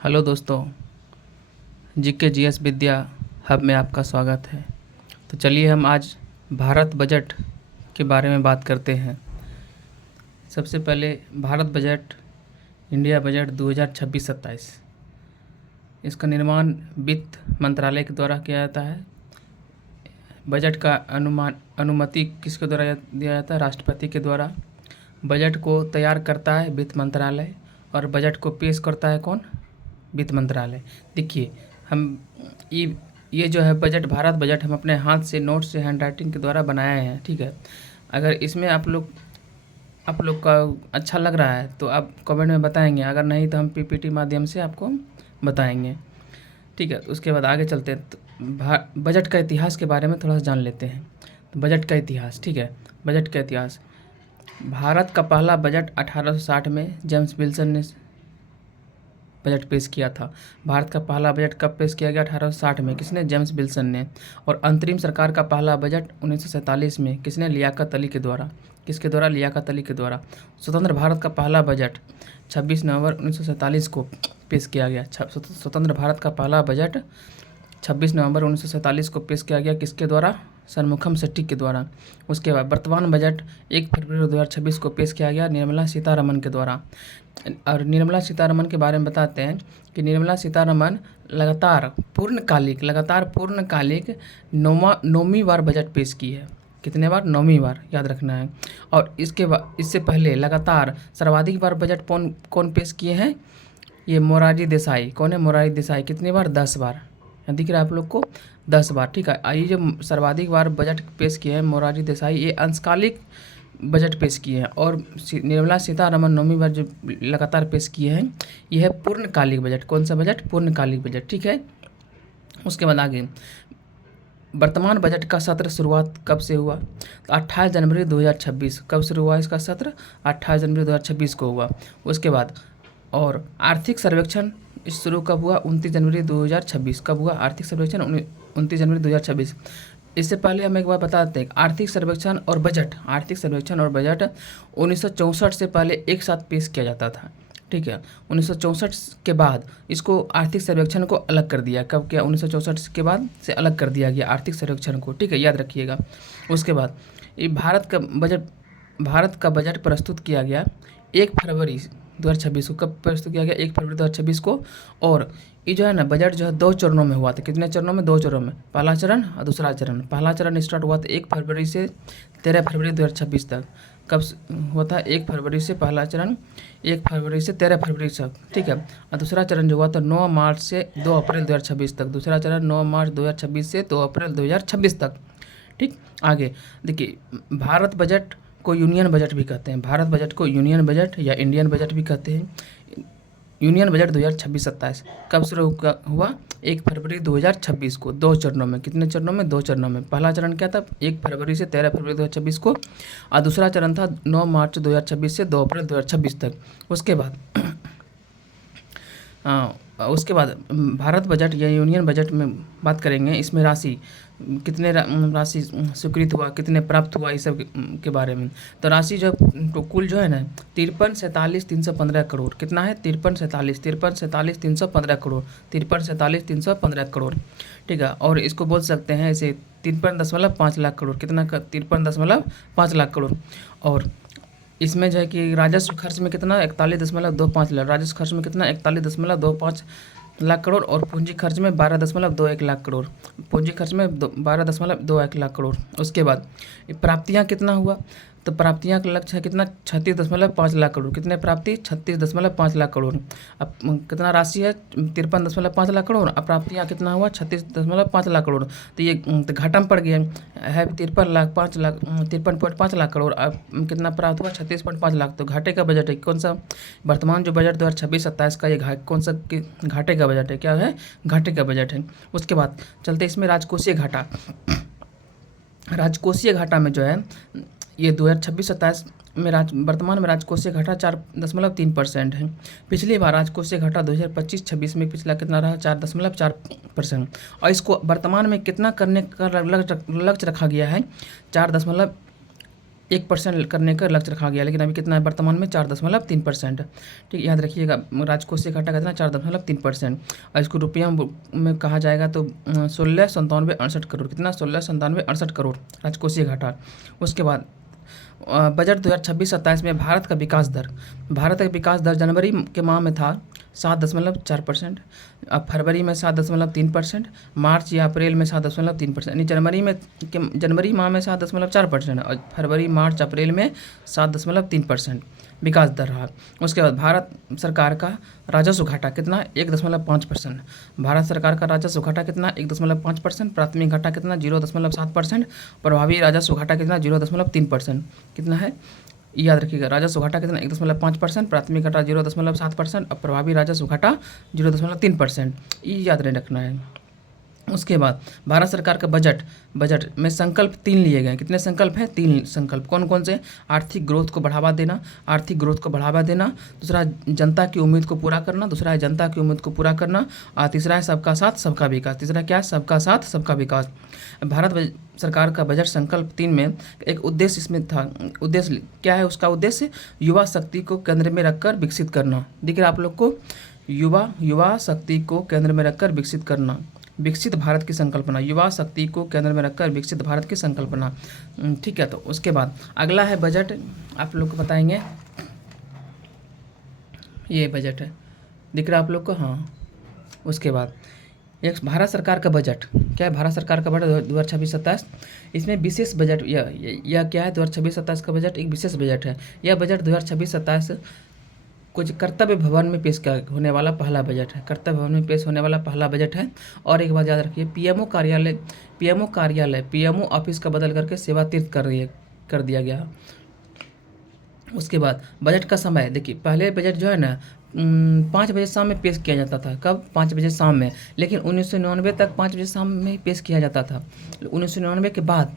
Hello दोस्तों, GK GS विद्या hub में आपका स्वागत है। तो चलिए हम आज भारत बजट के बारे में बात करते हैं। सबसे पहले भारत बजट, इंडिया बजट 2026-27, इसका निर्माण वित्त मंत्रालय के द्वारा किया जाता है। बजट का अनुमति किसके द्वारा दिया जाता है? राष्ट्रपति के द्वारा। बजट को तैयार करता है वित्त मंत्रालय और बजट को पेश करता है कौन? वित्त मंत्रालय। देखिए, हम ये जो है बजट, भारत बजट, हम अपने हाथ से, नोट से, हैंड राइटिंग के द्वारा बनाए हैं, ठीक है। अगर इसमें आप लोग का अच्छा लग रहा है तो आप कमेंट में बताएंगे, अगर नहीं तो हम पीपीटी माध्यम से आपको बताएंगे, ठीक है। उसके बाद आगे चलते हैं। तो बजट का इतिहास के बारे में थोड़ा सा जान लेते हैं। तो बजट का इतिहास, ठीक है। बजट का इतिहास, भारत का पहला बजट 1860 में जेम्स विल्सन ने बजट पेश किया था। भारत का पहला बजट कब पेश किया गया? 1860 में। किसने? जेम्स विल्सन ने। और अंतरिम सरकार का पहला बजट 1947 में। किसने? लियाकत अली के द्वारा। किसके द्वारा? लियाकत अली के द्वारा। स्वतंत्र भारत का पहला बजट 26 नवंबर 1947 को पेश किया गया। स्वतंत्र भारत का पहला बजट 26 नवंबर 1947 को पेश किया गया। किसके द्वारा? षणमुखम शेट्टी के द्वारा। उसके बाद वर्तमान बजट 1 फरवरी 2026 को पेश किया गया निर्मला सीतारमण के द्वारा। और निर्मला सीतारमण के बारे में बताते हैं कि निर्मला सीतारमण लगातार पूर्णकालिक नौवीं बार बजट पेश की है। कितने बार? 9वीं बार, याद रखना है। और इससे पहले लगातार सर्वाधिक बार बजट कौन पेश किए हैं? ये मोरारजी देसाई। कौन है? मोरारजी देसाई। कितनी बार? 10 बार। दिख रहा है आप लोग को? 10 बार, ठीक है। ये जो सर्वाधिक बार बजट पेश किए हैं मोरारजी देसाई, ये अंशकालिक बजट पेश किए हैं। और निर्मला सीतारमण 9वीं बार जो लगातार पेश किए हैं, यह है पूर्णकालिक बजट। कौन सा बजट? पूर्णकालिक बजट, ठीक है। उसके बाद आगे, वर्तमान बजट का सत्र शुरुआत कब से हुआ? तो 28 जनवरी 2026। कब शुरू हुआ इसका सत्र? 28 जनवरी 2026 को हुआ। उसके बाद और आर्थिक सर्वेक्षण शुरू कब हुआ? 29 जनवरी 2026। कब हुआ आर्थिक सर्वेक्षण? 29 जनवरी 2026। इससे पहले हम एक बार बताते हैं, आर्थिक सर्वेक्षण और बजट 1964 से पहले एक साथ पेश किया जाता था, ठीक है। 1964 के बाद इसको आर्थिक सर्वेक्षण को अलग कर दिया। कब किया? 1964 के बाद से अलग कर दिया गया आर्थिक सर्वेक्षण को, ठीक है, याद रखिएगा। उसके बाद ये भारत का बजट प्रस्तुत किया गया 1 फरवरी 2026 को। कब प्रस्तुत किया गया? 1 फरवरी 2026 को। और ये जो है ना बजट जो है 2 चरणों में हुआ था। कितने चरणों में? 2 चरणों में। पहला चरण और दूसरा चरण। पहला चरण स्टार्ट हुआ था 1 फरवरी से 13 फरवरी 2026 तक। कब हुआ था? 1 फरवरी से पहला चरण, 1 फरवरी से 13 फरवरी तक, ठीक है। और दूसरा चरण जो हुआ था 9 मार्च से 2 अप्रैल 2026 तक। दूसरा चरण 9 मार्च 2026 से 2 अप्रैल 2026 तक, ठीक। आगे देखिए, भारत बजट को यूनियन बजट भी कहते हैं। भारत बजट को यूनियन बजट या इंडियन बजट भी कहते हैं। यूनियन बजट 2026-27 कब शुरू हुआ? 1 फरवरी 2026 को। 2 चरणों में। कितने चरणों में? 2 चरणों में। पहला चरण क्या था? 1 फरवरी से 13 फरवरी 2026 को। और दूसरा चरण था 9 मार्च 2026 से 2 अप्रैल 2026 तक। उसके बाद भारत बजट या यूनियन बजट में बात करेंगे। इसमें कितने राशि स्वीकृत हुआ, कितने प्राप्त हुआ, इस सब के बारे में। तो राशि जो तो कुल जो है ना 53,47,315 करोड़। कितना है? 53,47,315 करोड़। 53,47,315 करोड़, ठीक है। और इसको बोल सकते हैं इसे 53.5 लाख करोड़। कितना का? 53.5 लाख करोड़। और इसमें जो है कि राजस्व खर्च में कितना? 41.25 लाख। राजस्व खर्च में कितना? 41.25 लाख करोड़। और पूंजी खर्च में 12.21 लाख करोड़। पूंजी खर्च में 12.21 लाख करोड़। उसके बाद प्राप्तियां कितना हुआ? तो प्राप्तियां का लक्ष्य है कितना? 36.5 लाख करोड़। कितने प्राप्ति? 36.5 लाख करोड़। अब कितना राशि है? 53.5 लाख करोड़। अब प्राप्तियां कितना हुआ? 36.5 लाख करोड़। तो ये घाटा में पड़ गया है 53.5 लाख करोड़। अब कितना प्राप्त हुआ? 36.5 लाख। तो घाटे का बजट है। कौन सा? वर्तमान जो बजट 2026-27 का ये कौन सा घाटे का बजट है? क्या है? घाटे का बजट है। उसके बाद चलते इसमें राजकोषीय घाटा। राजकोषीय घाटा में जो है ये 2026-27 में वर्तमान में राजकोषीय घाटा 4.3% है। पिछली बार राजकोषीय घाटा 2025-26 में पिछला कितना रहा? 4.4%। और इसको वर्तमान में कितना करने का लक्ष्य रखा गया है? 1% करने का लक्ष्य रखा गया, लेकिन अभी कितना है वर्तमान में 4.3%। ठीक, याद रखिएगा राजकोषीय घाटा कितना 4.3%। और इसको रुपया में कहा जाएगा तो 169768 करोड़, कितना 169768 करोड़ राजकोषीय घाटा। उसके बाद बजट 2026-27 में भारत का विकास दर जनवरी के माह में था 7.4%, अब फरवरी में 7.3%, मार्च या अप्रैल में 7.3%, यानी जनवरी माह में 7.4% और फरवरी मार्च अप्रैल में 7.3% विकास दर रहा। उसके बाद भारत सरकार का राजस्व घाटा कितना 1.5%। भारत सरकार का राजस्व घाटा कितना 1.5%, प्राथमिक घाटा कितना 0.7%, प्रभावी राजस्व घाटा कितना 0.3%। कितना है याद रखिएगा, राजस्व घाटा कितना 1.5%, प्राथमिक घाटा 0.7% और प्रभावी राजस्व घाटा 0.3%। ये याद नहीं रखना है। उसके बाद भारत सरकार का बजट में संकल्प 3 लिए गए। कितने संकल्प हैं? 3 संकल्प। कौन कौन से? आर्थिक ग्रोथ को बढ़ावा देना, दूसरा जनता की उम्मीद को पूरा करना, और तीसरा है सबका साथ सबका विकास। तीसरा क्या है? सबका साथ सबका विकास। भारत सरकार का बजट संकल्प 3 में एक उद्देश्य इसमें था। उद्देश्य क्या है? उसका उद्देश्य युवा शक्ति को केंद्र में रखकर विकसित करना। दिख रहा है आप लोग को? युवा शक्ति को केंद्र में रखकर विकसित करना, विकसित भारत की संकल्पना, युवा शक्ति को केंद्र में रखकर विकसित भारत की संकल्पना। ठीक है, तो उसके बाद अगला है बजट, आप लोग को बताएंगे। ये बजट है, दिख रहा है आप लोग को? हाँ। उसके बाद एक भारत सरकार का बजट क्या है? भारत सरकार का बजट 2026-27, इसमें विशेष बजट यह क्या है? 2026-27 का बजट एक विशेष बजट है। यह बजट 2026-27 कुछ कर्तव्य भवन में पेश होने वाला पहला बजट है। कर्तव्य भवन में पेश होने वाला पहला बजट है। और एक बात याद रखिए, पीएमओ ऑफिस का बदल करके सेवा तीर्थ कर दिया गया। उसके बाद बजट का समय देखिए, पहले बजट जो है ना 5 बजे शाम में पेश किया जाता था। कब? 5 बजे शाम में। लेकिन 1999 तक 5 बजे शाम में पेश किया जाता था। 1999 के बाद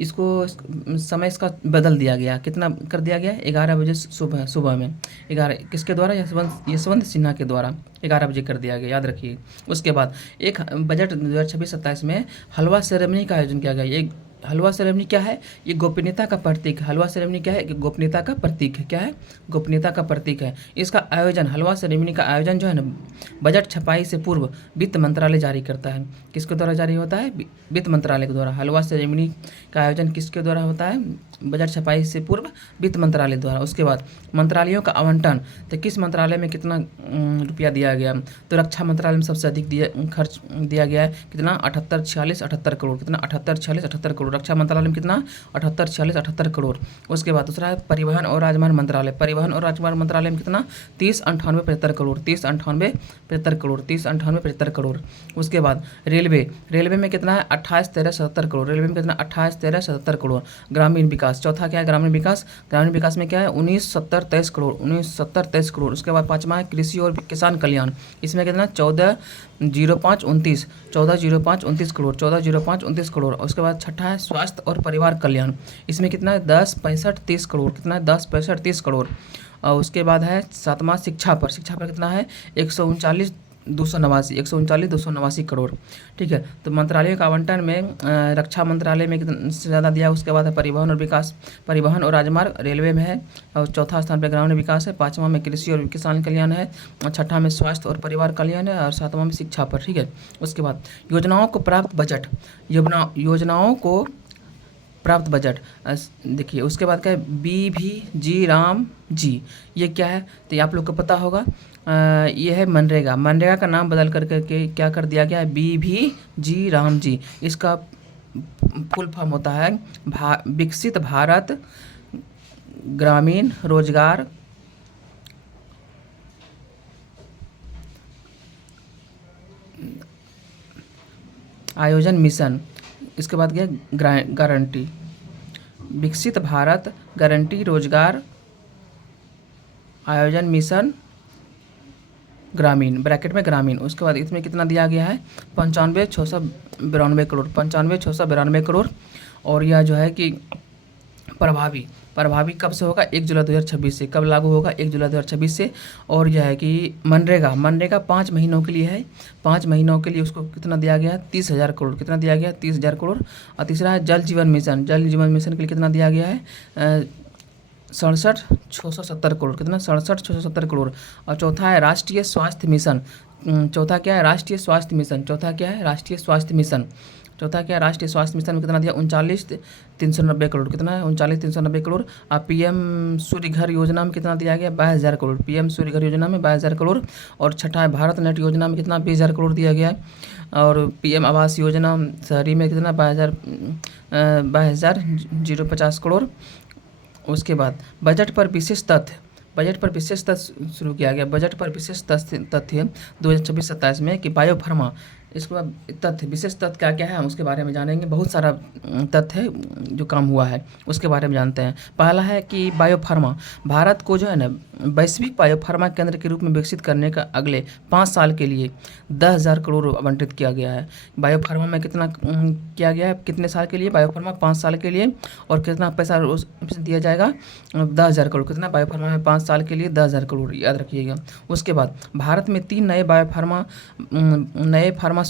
इसको समय इसका बदल दिया गया। कितना कर दिया गया? 11 बजे सुबह में। 11 किसके द्वारा? यशवंत सिन्हा के द्वारा 11 बजे कर दिया गया, याद रखिए। उसके बाद एक बजट 2026-27 में हलवा सेरेमनी का आयोजन किया गया। ये हलवा सेरेमनी क्या है? ये गोपनीयता का प्रतीक है। हलवा सेरेमनी क्या है? गोपनीयता का प्रतीक है। क्या है? गोपनीयता का प्रतीक है। इसका आयोजन, हलवा सेरेमनी का आयोजन जो है ना, बजट छपाई से पूर्व वित्त मंत्रालय जारी करता है। किसके द्वारा जारी होता है? वित्त मंत्रालय के द्वारा। हलवा सेरेमनी का आयोजन किसके द्वारा होता है? बजट छपाई से पूर्व वित्त मंत्रालय द्वारा। उसके बाद मंत्रालयों का आवंटन, तो किस मंत्रालय में कितना रुपया दिया गया? तो रक्षा मंत्रालय में सबसे अधिक खर्च दिया गया है। कितना? 78 करोड़। कितना? 78 करोड़। रक्षा मंत्रालय में कितना? 78 करोड़। उसके बाद दूसरा है परिवहन और राजमार्ग मंत्रालय में कितना? 3098 करोड़। उसके बाद रेलवे में कितना है? 28,13,77 करोड़। रेलवे में कितना? 28,13,77 करोड़। ग्रामीण विकास, चौथा क्या है? ग्रामीण विकास में क्या है? 19,70,23 करोड़। उसके बाद पाँचवा है कृषि और किसान कल्याण, इसमें कितना? 14,0529 करोड़। उसके बाद छठा है स्वास्थ्य और परिवार कल्याण, इसमें कितना है? 10,65,30 करोड़। कितना है? 10,65,30 करोड़। और उसके बाद है सातवां शिक्षा पर कितना है? 139,289 करोड़। ठीक है, तो मंत्रालयों का आवंटन में रक्षा मंत्रालय में कितना से ज़्यादा दिया। उसके बाद है परिवहन और राजमार्ग, रेलवे में है। और चौथा स्थान पर ग्रामीण विकास है। पाँचवां में कृषि और किसान कल्याण है। छठा में स्वास्थ्य और परिवार कल्याण है। और सातवां में शिक्षा पर। ठीक है, उसके बाद योजनाओं को प्राप्त बजट देखिए। उसके बाद क्या है? BVG राम जी, ये क्या है? तो ये आप लोग को पता होगा, ये है मनरेगा का नाम बदल करके क्या कर दिया गया है? BVG राम जी। इसका फुल फॉर्म होता है विकसित भारत ग्रामीण रोजगार आयोजन मिशन। इसके बाद क्या? गारंटी, विकसित भारत गारंटी रोजगार आयोजन मिशन ग्रामीण, ब्रैकेट में ग्रामीण। उसके बाद इसमें कितना दिया गया है? 95,692 करोड़। और यह जो है कि प्रभावी प्रभावी कब से होगा? 1 जुलाई 2026 से। कब लागू होगा? 1 जुलाई 2026 से। और यह है कि मनरेगा 5 महीनों के लिए है। 5 महीनों के लिए उसको कितना दिया गया है? 30,000 करोड़। कितना दिया गया है? 30,000 करोड़। और तीसरा है जल जीवन मिशन। जल जीवन मिशन के लिए कितना दिया गया है? 67,670 करोड़। कितना? 67,670 करोड़। और चौथा है राष्ट्रीय स्वास्थ्य मिशन। चौथा क्या है? राष्ट्रीय स्वास्थ्य मिशन। चौथा क्या है? राष्ट्रीय स्वास्थ्य मिशन। चौथा क्या है? राष्ट्रीय स्वास्थ्य मिशन में कितना दिया? 39,390 करोड़। कितना है? 39,390 करोड़। और पीएम सूर्य घर योजना में कितना दिया गया? 22,000 करोड़। पीएम सूर्य घर योजना में 22,000 करोड़। और छठा है भारत नेट योजना में कितना? 20,000 करोड़ दिया गया है। और पीएम आवास योजना शहरी में कितना? 22,050 करोड़। उसके बाद बजट पर विशेष तथ्य शुरू किया गया। बजट पर विशेष तथ्य 2026-27 में कि बायोफार्मा। इसके बाद तथ्य, विशेष तथ्य क्या क्या है हम उसके बारे में जानेंगे। बहुत सारा तथ्य है जो काम हुआ है उसके बारे में जानते हैं। पहला है कि बायोफार्मा भारत को जो है ना वैश्विक बायोफार्मा केंद्र के रूप में विकसित करने का अगले 5 साल के लिए 10,000 करोड़ आवंटित किया गया है। बायोफार्मा में कितना किया गया है? कितने साल के लिए? बायोफार्मा 5 साल के लिए। और कितना पैसा रोज दिया जाएगा? 10,000 करोड़। कितना? बायोफार्मा में 5 साल के लिए 10,000 करोड़, याद रखिएगा। उसके बाद भारत में 3 नए फार्मास्यूटिक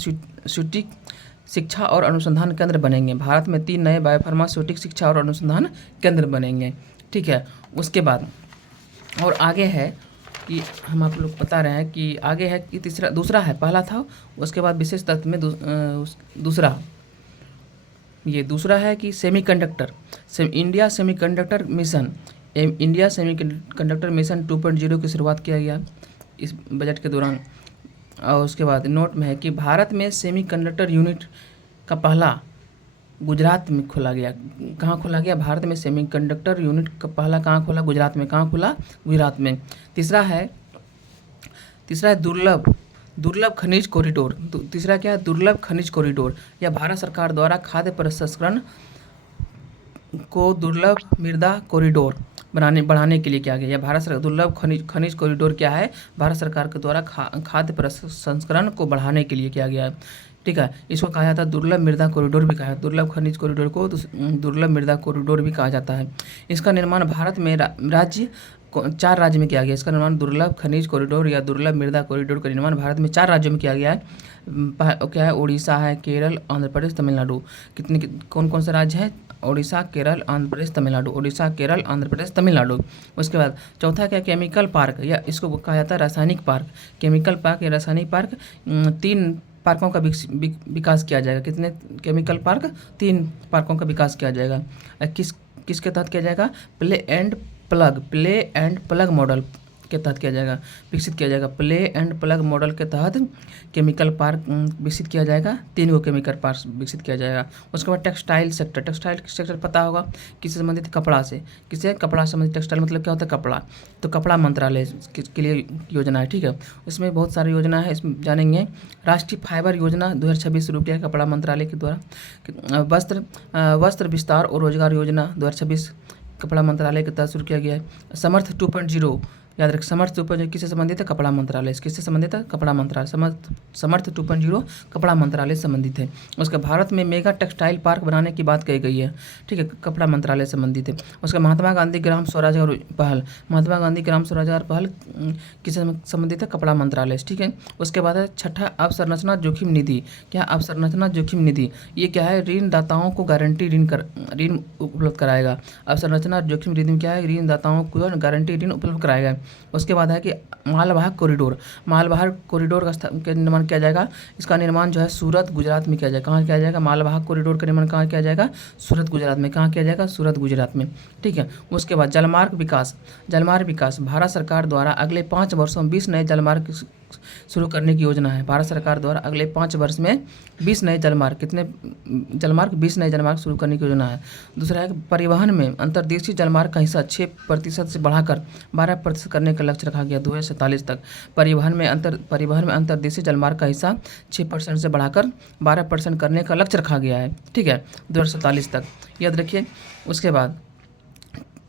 शिक्षा और अनुसंधान केंद्र बनेंगे। भारत में 3 नए बायोफार्मास्यूटिक शिक्षा और अनुसंधान केंद्र बनेंगे। ठीक है। उसके बाद और आगे है कि हम आप लोग बता रहे हैं कि आगे है कि दूसरा है, पहला था। उसके बाद विशेष तत्व में दूसरा है कि इंडिया सेमीकंडक्टर मिशन 2.0 की शुरुआत किया गया इस बजट के दौरान। और उसके बाद नोट में है कि भारत में सेमीकंडक्टर यूनिट का पहला गुजरात में खोला गया। कहाँ खोला गया? भारत में सेमीकंडक्टर यूनिट का पहला कहाँ खोला? गुजरात में। कहाँ खोला? गुजरात में। तीसरा है दुर्लभ खनिज कॉरिडोर। तीसरा क्या है? दुर्लभ खनिज कॉरिडोर। यह भारत सरकार द्वारा खाद्य प्रसंस्करण को दुर्लभ मृदा कॉरिडोर बढ़ाने के लिए किया गया। यह भारत सरकार दुर्लभ खनिज कॉरिडोर क्या है? भारत सरकार के द्वारा खाद्य प्रसंस्करण को बढ़ाने के लिए किया गया है। ठीक है। इसको कहा जाता है दुर्लभ मृदा कॉरिडोर भी कहा है। दुर्लभ खनिज कॉरिडोर को दुर्लभ मृदा कॉरिडोर भी कहा जाता है। इसका निर्माण भारत में 4 राज्य में किया गया। इसका निर्माण दुर्लभ खनिज कॉरिडोर या दुर्लभ मृदा कॉरिडोर का निर्माण भारत में 4 राज्यों में किया गया है। क्या है? उड़ीसा है, केरल, आंध्र प्रदेश, तमिलनाडु। कौन कौन से राज्य हैं? उड़ीसा, केरल, आंध्र प्रदेश, तमिलनाडु। उड़ीसा, केरल, आंध्र प्रदेश, तमिलनाडु। उसके बाद चौथा क्या? केमिकल पार्क, या इसको कहा जाता है रासायनिक पार्क। केमिकल पार्क या रासायनिक पार्क 3 पार्कों का विकास किया जाएगा। कितने केमिकल पार्क? 3 पार्कों का विकास किया जाएगा। किसके तहत किया जाएगा? प्ले एंड प्लग मॉडल के तहत किया जाएगा, विकसित किया जाएगा। प्ले एंड प्लग मॉडल के तहत केमिकल पार्क विकसित किया जाएगा। 3 केमिकल पार्क विकसित किया जाएगा। उसके बाद टेक्सटाइल सेक्टर पता होगा किससे संबंधित? कपड़ा से। किससे? कपड़ा से संबंधित। टेक्सटाइल मतलब क्या होता है? कपड़ा। तो कपड़ा मंत्रालय के लिए योजना है। ठीक है। इसमें बहुत सारी योजना है, इसमें जानेंगे। राष्ट्रीय फाइबर योजना 2026 शुरू किया है कपड़ा मंत्रालय के द्वारा। वस्त्र विस्तार और रोजगार योजना 2026 कपड़ा मंत्रालय के तहत शुरू किया गया है। समर्थ 2.0 याद रखें। समर्थ 2.0 किससे संबंधित है? कपड़ा मंत्रालय। किससे संबंधित है? कपड़ा मंत्रालय। समर्थ 2.0 कपड़ा मंत्रालय से संबंधित है। उसके भारत में मेगा टेक्सटाइल पार्क बनाने की बात कही गई है। ठीक है। कपड़ा मंत्रालय से संबंधित है। उसका महात्मा गांधी ग्राम स्वरोजगार पहल किससे संबंधित है? कपड़ा मंत्रालय। ठीक है। उसके बाद है छठा अवसंरचना जोखिम निधि। क्या? अवसंरचना जोखिम निधि। ये क्या है? ऋणदाताओं को गारंटी ऋण उपलब्ध कराएगा। अवसंरचना जोखिम निधि क्या है? ऋणदाताओं को गारंटी ऋण उपलब्ध कराएगा। उसके बाद है कि मालवाहक कॉरिडोर का निर्माण किया जाएगा। इसका निर्माण जो है सूरत, गुजरात में किया जाएगा। कहाँ किया जाएगा? मालवाहक कॉरिडोर का निर्माण कहाँ किया जाएगा? सूरत, गुजरात में। कहाँ किया जाएगा? सूरत, गुजरात में। ठीक है। उसके बाद जलमार्ग विकास भारत सरकार द्वारा अगले 5 वर्षों में 20 नए जलमार्ग शुरू करने की योजना है। भारत सरकार द्वारा अगले 5 वर्ष में 20 नए जलमार्ग 20 नए जलमार्ग शुरू करने की योजना है। दूसरा है कि परिवहन में अंतर्देशीय जलमार्ग का हिस्सा 6% से बढ़ाकर 12% करने का लक्ष्य रखा गया 2047 तक। परिवहन में अंतर्देशीय जलमार्ग का हिस्सा 6% से बढ़ाकर 12% करने का लक्ष्य रखा गया है। ठीक है। 2047 तक याद रखिए। उसके बाद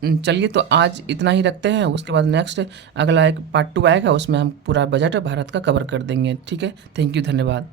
चलिए तो आज इतना ही रखते हैं। उसके बाद नेक्स्ट अगला एक पार्ट 2 आएगा, उसमें हम पूरा बजट भारत का कवर कर देंगे। ठीक है। थैंक यू, धन्यवाद।